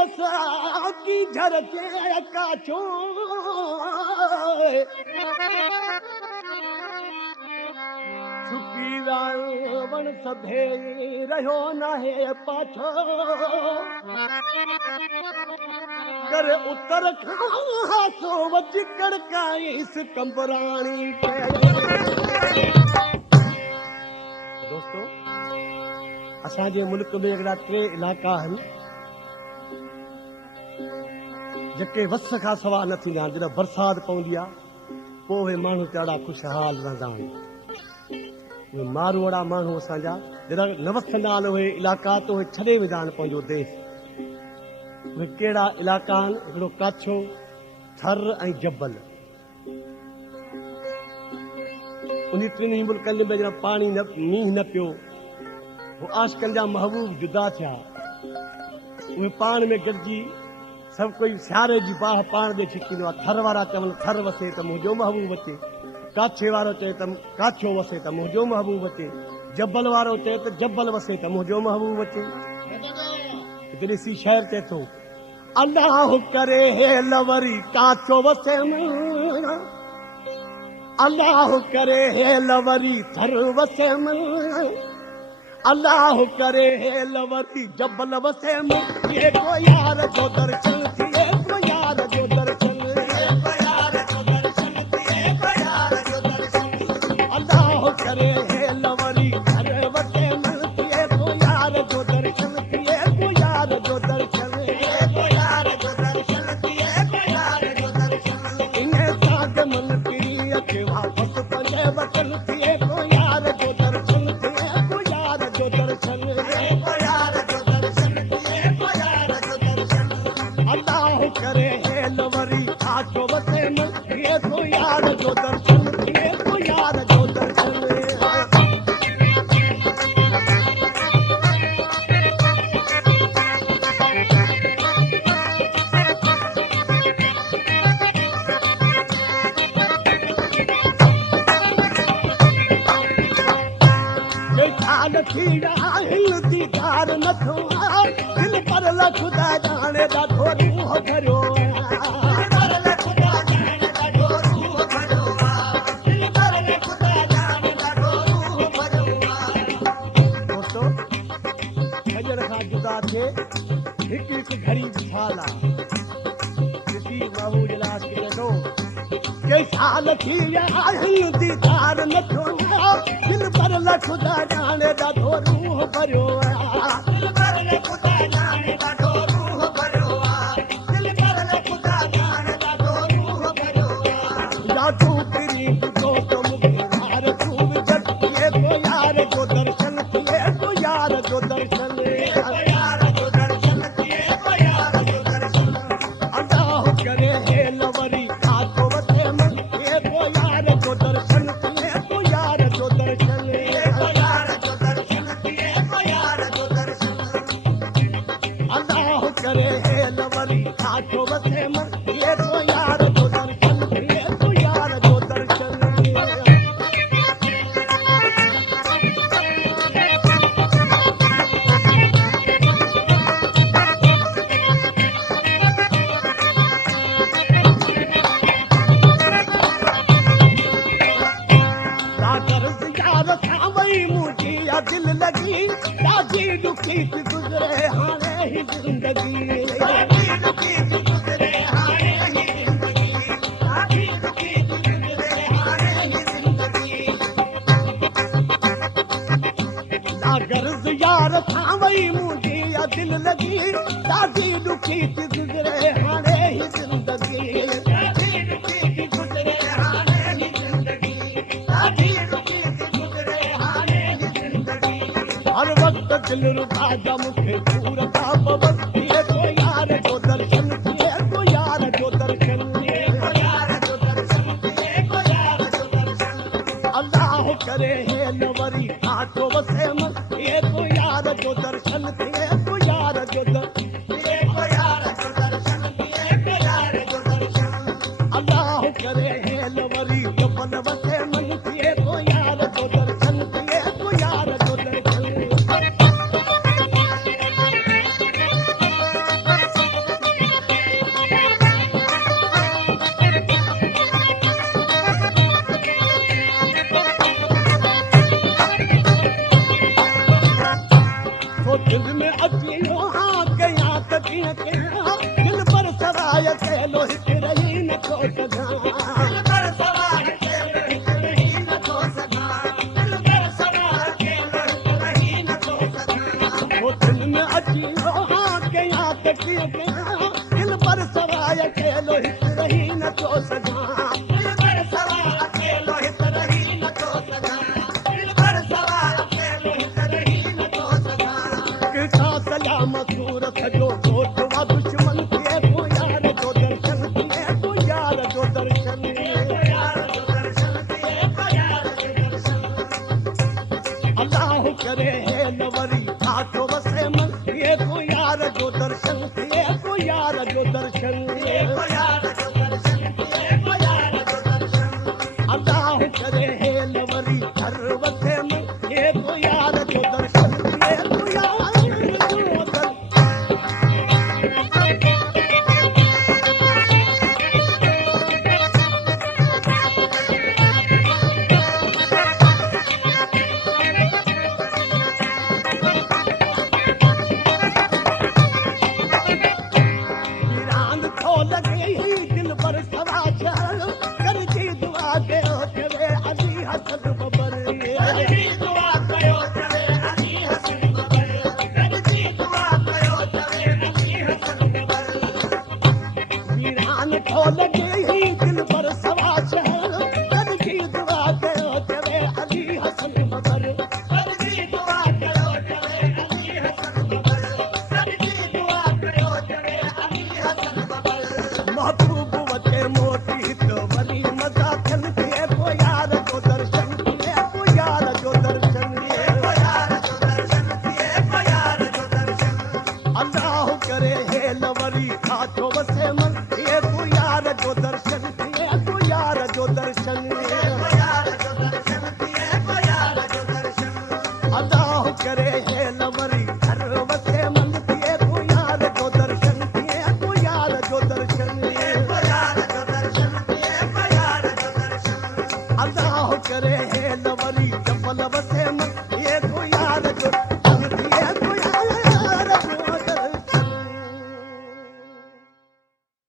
वसा की झरके काचो छुपी वण सधे रहो न है पाछो कर उतर खां सो वच कड़काईस कंबराणी के। दोस्तों असांजे मुल्क में अहिड़ा टे इलाइक़ा आहिनि जेके वस खां सवा न थींदा आहिनि। जॾहिं बरसाति पवंदी आहे पोइ उहे माण्हू ॾाढा ख़ुशहाल रहंदा आहिनि। उहे मारवाड़ा माण्हू असांजा जॾहिं न वसंदा आहिनि उहे इलाइक़ा त उहे छॾे वेंदा आहिनि पंहिंजो देश। उहे कहिड़ा इलाइक़ा आहिनि? हिकिड़ो काछो, थर ऐं जबल। उन टिनी मुल्कनि में जॾहिं पाणी न मींहुं न पियो वो आशिक़नि जा महबूब जुदा थिया। उहे पाण में गॾिजी सभु कोई सियारे जी बाह पाण ॾे छिकींदो आहे। थर वारा चवनि थर वसे त मुंहिंजो महबूब अचे, काछे वारो चए त काछो वसे त मुंहिंजो महबूब अचे, जबल वारो चए त जबल वसे त मुंहिंजो महबूब अचे। हिते ॾिसी शाइर चए थो अल्लाह करे हे लवरी काछो वसे अल्लाह करे हे लवरी थर वसे अल्लाह करे हे लवरी जबल वसे ये को यार जो दर्शन थिए को यार जो दर्शन अल्लाह करे हे लवरी थर वसे ये को यार जो दर्शन थिए को यार जो दर्शन इन्हें साग मन की अचे वापस पंजे वचन थिए को यार जो दर्शन थिए को यार जो दर्शन अल्लाह करे हे लवरी आठो वसे ये को यार जो दर्शन थिए को यार जो दर्शन दीदार न थो दिल पर खुदा जाने ॾाढो रूह भरियो दोस्तो खजर खां जुदा थिए हिकु हिकु घड़ी साल आहे। ॾिसी महबूब लाश खे ॾिठो कई साल थी विया आहिनि दीदार न थो दिल पर खुदा जाने ॾाढो रूह भरियो दिल लगी ताजी दुखी गुजरे हाणे ही जिंदगी गुजरे हाणे ही जिंदगी ताजी दुखी गुजरे हाणे ही जिंदगी गर्ज यार था वही मुझी दिल लगी ताजी दुखी गुजरे हाणे ही जिंदगी ताजी दुखी गुजरे हाणे ही जिंदगी ताजी दुखी गुजरे हाणे हर वक्त दिल रुबा जा मुखे पूरा पवत ये को यार जो दर्शन ये को यार जो दर्शन ये को यार जो दर्शन ये को यार जो दर्शन अल्लाह करे हे लवरी आठो वसे ये को यार जो दर्शन ये को यार जो ये को यार जो दर्शन ये को यार जो दर्शन अल्लाह करे हे लवरी जबल वसे ये को यार जो दर्शन ये को यार जो दर्शन दिल पर सवाइ अकेलो हित रही नथो सघां दिल पर सवाइ अकेलो हित रही नथो सघां दिल पर सवाइ अकेलो हित रही नथो सघां किथां सलाम सूरत जो घोट वा दुश्मन खे तूं यार जो दर्शन थिए तूं यार जो दर्शन अल्लाह करे हे नवरी आठो वसे मन थिए तूं यार जो दर्शन थिए तूं यार जो दर्शन अल्लाह करे हे नवरी हर वसे मन थिए तूं यार जो दर्शन थिए तूं यार जो दर्शन वीरान थो लॻे ही दिल पर सवा चल कर जी दुआ कयो चवे अली हसन बबर अली दुआ कयो चवे अली हसन बबर कर जी दुआ कयो चवे अली हसन बबर वीरान थो